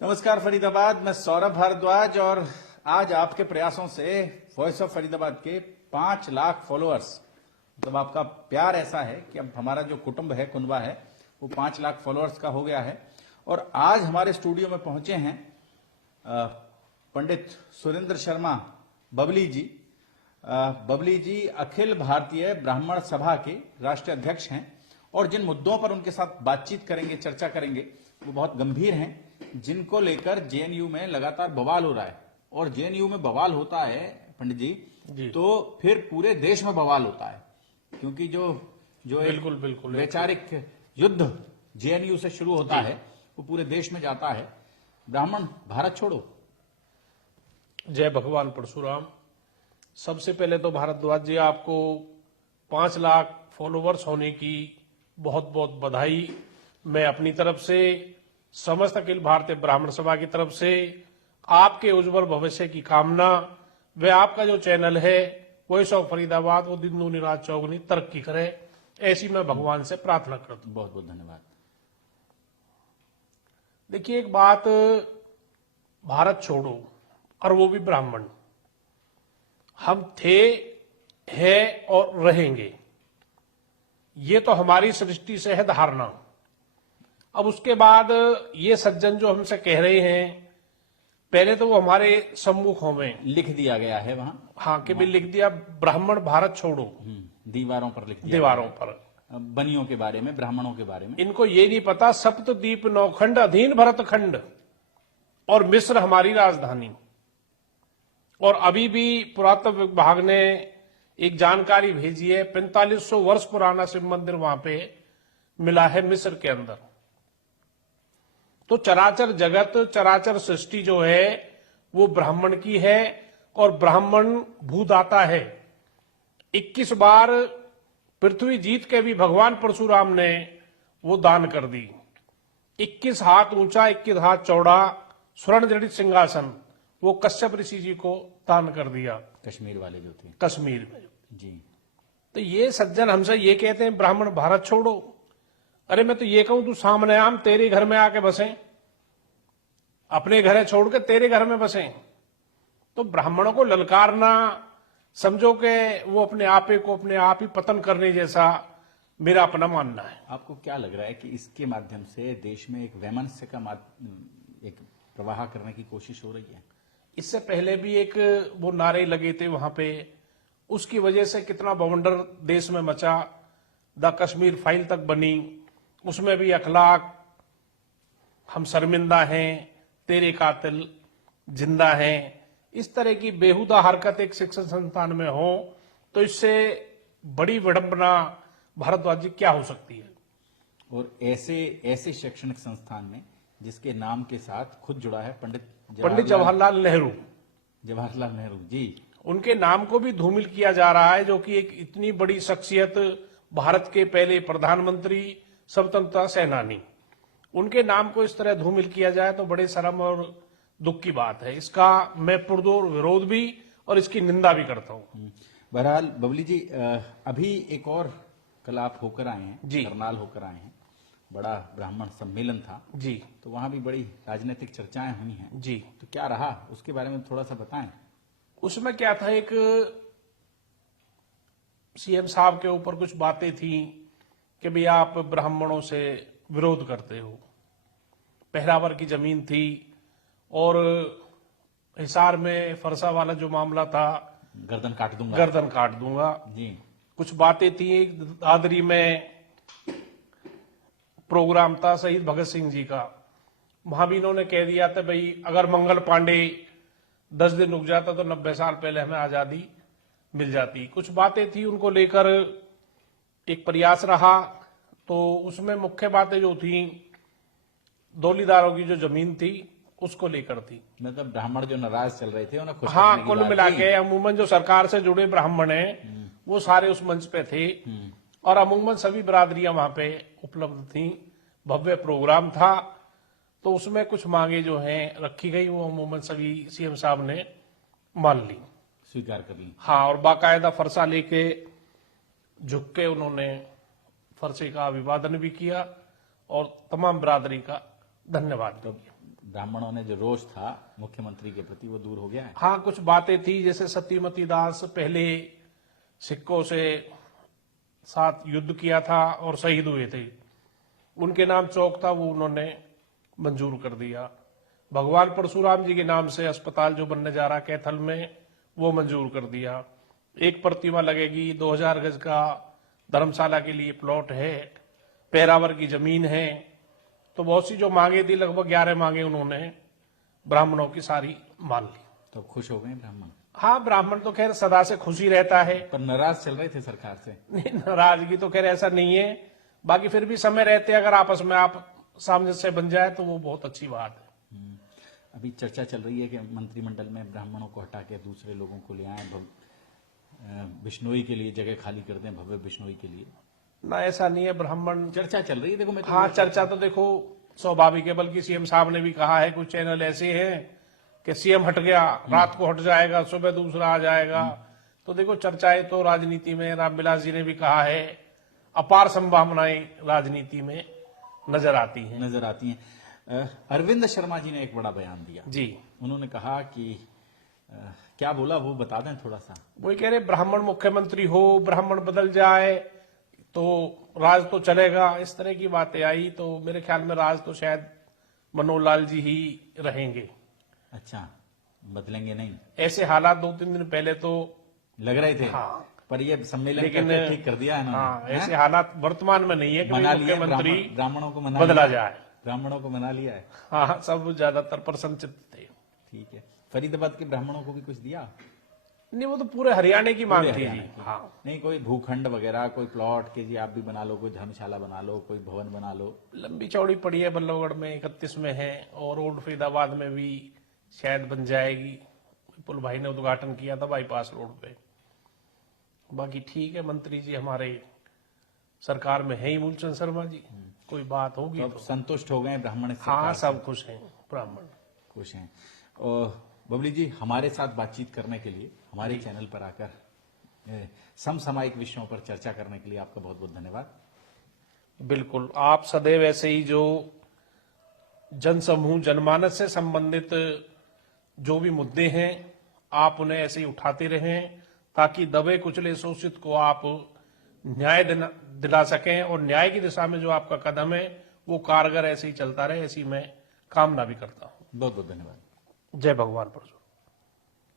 नमस्कार फरीदाबाद, मैं सौरभ भारद्वाज और आज आपके प्रयासों से वॉइस ऑफ फरीदाबाद के 5 लाख फॉलोअर्स, मतलब आपका प्यार ऐसा है कि अब हमारा जो कुटुंब है, कुनबा है, वो 5 लाख फॉलोअर्स का हो गया है। और आज हमारे स्टूडियो में पहुंचे हैं पंडित सुरेंद्र शर्मा बबली जी। बबली जी अखिल भारतीय ब्राह्मण सभा के राष्ट्रीय अध्यक्ष हैं और जिन मुद्दों पर उनके साथ बातचीत करेंगे, चर्चा करेंगे, वो बहुत गंभीर हैं, जिनको लेकर जेएनयू में लगातार बवाल हो रहा है। और जेएनयू में बवाल होता है पंडित जी, तो फिर पूरे देश में बवाल होता है, क्योंकि जो बिल्कुल वैचारिक युद्ध जेएनयू से शुरू होता है वो पूरे देश में जाता है। ब्राह्मण भारत छोड़ो। जय भगवान परशुराम। सबसे पहले तो भारद्वाज जी, आपको 5 लाख फॉलोवर्स होने की बहुत बहुत बधाई। मैं अपनी तरफ से, समस्त अखिल भारतीय ब्राह्मण सभा की तरफ से आपके उज्जवल भविष्य की कामना। व आपका जो चैनल है वॉइस ऑफ फरीदाबाद, वो दिन दूनी रात चौगुनी तरक्की करे, ऐसी मैं भगवान से प्रार्थना करता हूं। बहुत बहुत धन्यवाद। देखिए, एक बात, भारत छोड़ो, और वो भी ब्राह्मण, हम थे, हैं और रहेंगे, ये तो हमारी सृष्टि से है धारणा। अब उसके बाद ये सज्जन जो हमसे कह रहे हैं, पहले तो वो हमारे सम्मुखों में लिख दिया गया है वहां, हाँ कि भी लिख दिया, ब्राह्मण भारत छोड़ो, दीवारों पर लिख दिया, दीवारों पर, बनियों के बारे में, ब्राह्मणों के बारे में। इनको ये नहीं पता सप्तद्वीप नौखंड अधीन भरत खंड और मिस्र हमारी राजधानी। और अभी भी पुरातत्व विभाग ने एक जानकारी भेजी है, 4500 वर्ष पुराना शिव मंदिर वहां पे मिला है मिस्र के अंदर। तो चराचर जगत, चराचर सृष्टि जो है वो ब्राह्मण की है और ब्राह्मण भूदाता है। 21 बार पृथ्वी जीत के भी भगवान परशुराम ने वो दान कर दी। 21 हाथ ऊंचा, 21 हाथ चौड़ा स्वर्ण जड़ित सिंहासन वो कश्यप ऋषि जी को दान कर दिया, कश्मीर वाले जो थे, कश्मीर में जी। तो ये सज्जन हमसे ये कहते हैं ब्राह्मण भारत छोड़ो। अरे मैं तो ये कहूं, तू सामने आम तेरे घर में आके बसे, अपने घर छोड़ के तेरे घर में बसे। तो ब्राह्मणों को ललकारना, समझो कि वो अपने आपे को अपने आप ही पतन करने जैसा मेरा अपना मानना है। आपको क्या लग रहा है कि इसके माध्यम से देश में एक वैमनस्य का एक प्रवाह करने की कोशिश हो रही है? इससे पहले भी एक वो नारे लगे थे वहां पे, उसकी वजह से कितना बवंडर देश में मचा। द कश्मीर फाइल तक बनी, उसमें भी अखलाक, हम शर्मिंदा हैं, तेरे कातिल जिंदा हैं, इस तरह की बेहुदा हरकत एक शिक्षण संस्थान में हो, तो इससे बड़ी विडंबना भारद्वाज जी क्या हो सकती है। और ऐसे शैक्षणिक संस्थान में जिसके नाम के साथ खुद जुड़ा है पंडित जवाहरलाल नेहरू जी, उनके नाम को भी धूमिल किया जा रहा है, जो कि एक इतनी बड़ी शख्सियत, भारत के पहले प्रधानमंत्री, स्वतंत्रता सेनानी, उनके नाम को इस तरह धूमिल किया जाए तो बड़े शर्म और दुख की बात है। इसका मैं पुरजोर विरोध भी और इसकी निंदा भी करता हूं। बहरहाल बबली जी, अभी एक और कल आप होकर आए हैं जी, करनाल होकर आए हैं, बड़ा ब्राह्मण सम्मेलन था जी, तो वहां भी बड़ी राजनीतिक चर्चाएं हुई हैं जी, तो क्या रहा उसके बारे में थोड़ा सा बताएं। उसमें क्या था, एक सीएम साहब के ऊपर कुछ बातें थी कि भाई आप ब्राह्मणों से विरोध करते हो। पहरावर की जमीन थी और हिसार में फरसा वाला जो मामला था, गर्दन काट दूंगा जी। कुछ बातें थी, दादरी में प्रोग्राम था शहीद भगत सिंह जी का, वहां भी इन्होंने कह दिया था भाई अगर मंगल पांडे 10 दिन रुक जाता तो 90 साल पहले हमें आजादी मिल जाती। कुछ बातें थी, उनको लेकर एक प्रयास रहा। तो उसमें मुख्य बातें जो थी, दौलीदारों की जो जमीन थी उसको लेकर थी। मतलब ब्राह्मण जो नाराज चल रहे थे उन्हें खुश हाँ, कुल मिला के अमूमन जो सरकार से जुड़े ब्राह्मण हैं वो सारे उस मंच पे थे और अमूमन सभी बिरादरियां वहां पे उपलब्ध थी। भव्य प्रोग्राम था, तो उसमें कुछ मांगे जो हैं रखी गई, वो अमूमन सभी सीएम साहब ने मान ली, स्वीकार कर ली। हाँ, और बाकायदा फरसा लेके झुक के उन्होंने फरसे का अभिवादन भी किया और तमाम बिरादरी का धन्यवाद भी किया। ब्राह्मणों ने जो रोष था मुख्यमंत्री के प्रति वो दूर हो गया है? हाँ, कुछ बातें थी, जैसे सतीमती दास पहले सिक्कों से साथ युद्ध किया था और शहीद हुए थे, उनके नाम चौक था, वो उन्होंने मंजूर कर दिया। भगवान परशुराम जी के नाम से अस्पताल जो बनने जा रहा कैथल में, वो मंजूर कर दिया। एक प्रतिमा लगेगी, 2000 गज का धर्मशाला के लिए प्लॉट है, पैरावर की जमीन है। तो बहुत सी जो मांगे थी, लगभग 11 मांगे उन्होंने ब्राह्मणों की सारी मान ली। तो खुश हो गए ब्राह्मण? हाँ, ब्राह्मण तो खैर सदा से खुशी रहता है। पर नाराज चल रहे थे सरकार से? नहीं, नाराजगी तो खैर ऐसा नहीं है, बाकी फिर भी समय रहते अगर आपस में आप सामंजस्य बन जाए तो वो बहुत अच्छी बात है। अभी चर्चा चल रही है कि मंत्रिमंडल में ब्राह्मणों को हटा के दूसरे लोगों को ले आए, बिश्नोई के लिए जगह खाली कर दें, भव्य बिश्नोई के लिए। ना, ऐसा नहीं है। ब्राह्मण चर्चा चल रही है, देखो मैं तो हाँ, चर्चा तो देखो स्वाभाविक है, बल्कि सीएम साहब ने भी कहा है, कुछ चैनल ऐसे हैं कि सीएम हट गया, रात को हट जाएगा, सुबह दूसरा आ जाएगा। तो देखो चर्चाएं तो राजनीति में, रामविलास जी ने भी कहा है, अपार संभावनाएं राजनीति में नजर आती हैं। अरविंद शर्मा जी ने एक बड़ा बयान दिया जी। उन्होंने कहा कि क्या बोला वो बता दें थोड़ा सा। वही कह रहे, ब्राह्मण मुख्यमंत्री हो, ब्राह्मण बदल जाए तो राज तो चलेगा, इस तरह की बातें आई। तो मेरे ख्याल में राज तो शायद मनोहर लाल जी ही रहेंगे। अच्छा, बदलेंगे नहीं? ऐसे हालात 2-3 दिन पहले तो लग रहे थे। हाँ, पर ये सम्मेलन लेकिन करके ठीक कर दिया है इन्होंने। हाँ, ऐसे हालात वर्तमान में नहीं है कि मना लिया, मुख्यमंत्री ब्राह्मणों को मना बदला लिया। जाए। ब्राह्मणों को मना लिया है। हाँ, सब ज्यादातर प्रसन्नचित्त थे। ठीक है। फरीदाबाद के ब्राह्मणों को भी कुछ दिया? नहीं, वो तो पूरे हरियाणा की मांग थी हरियाणा जी। की। हाँ, नहीं, कोई भूखंड वगैरह, कोई प्लॉट के जी आप भी बना लो, कोई धर्मशाला बना लो, कोई भवन बना लो। लंबी चौड़ी पड़ी है, बल्लभगढ़ में 31 में है, और ओल्ड फरीदाबाद में भी शायद बन जाएगी। पुल भाई ने उद्घाटन किया था बाईपास रोड पे। बाकी ठीक है, मंत्री जी हमारे सरकार में है ही, मूलचंद शर्मा जी, कोई बात होगी तो तो। संतुष्ट हो गए ब्राह्मण इस हाँ, सरकार से? सब खुश हैं, ब्राह्मण खुश हैं। और बबली जी, हमारे साथ बातचीत करने के लिए, हमारे चैनल पर आकर समसामयिक विषयों पर चर्चा करने के लिए आपका बहुत बहुत धन्यवाद। बिल्कुल, आप सदैव ऐसे ही जो जनसमूह, जनमानस से संबंधित जो भी मुद्दे हैं, आप उन्हें ऐसे ही उठाते रहें, ताकि दबे कुचले शोषित को आप न्याय दिला सकें, और न्याय की दिशा में जो आपका कदम है वो कारगर ऐसे ही चलता रहे, ऐसी मैं कामना भी करता हूं। बहुत बहुत धन्यवाद। जय भगवान परशुराम।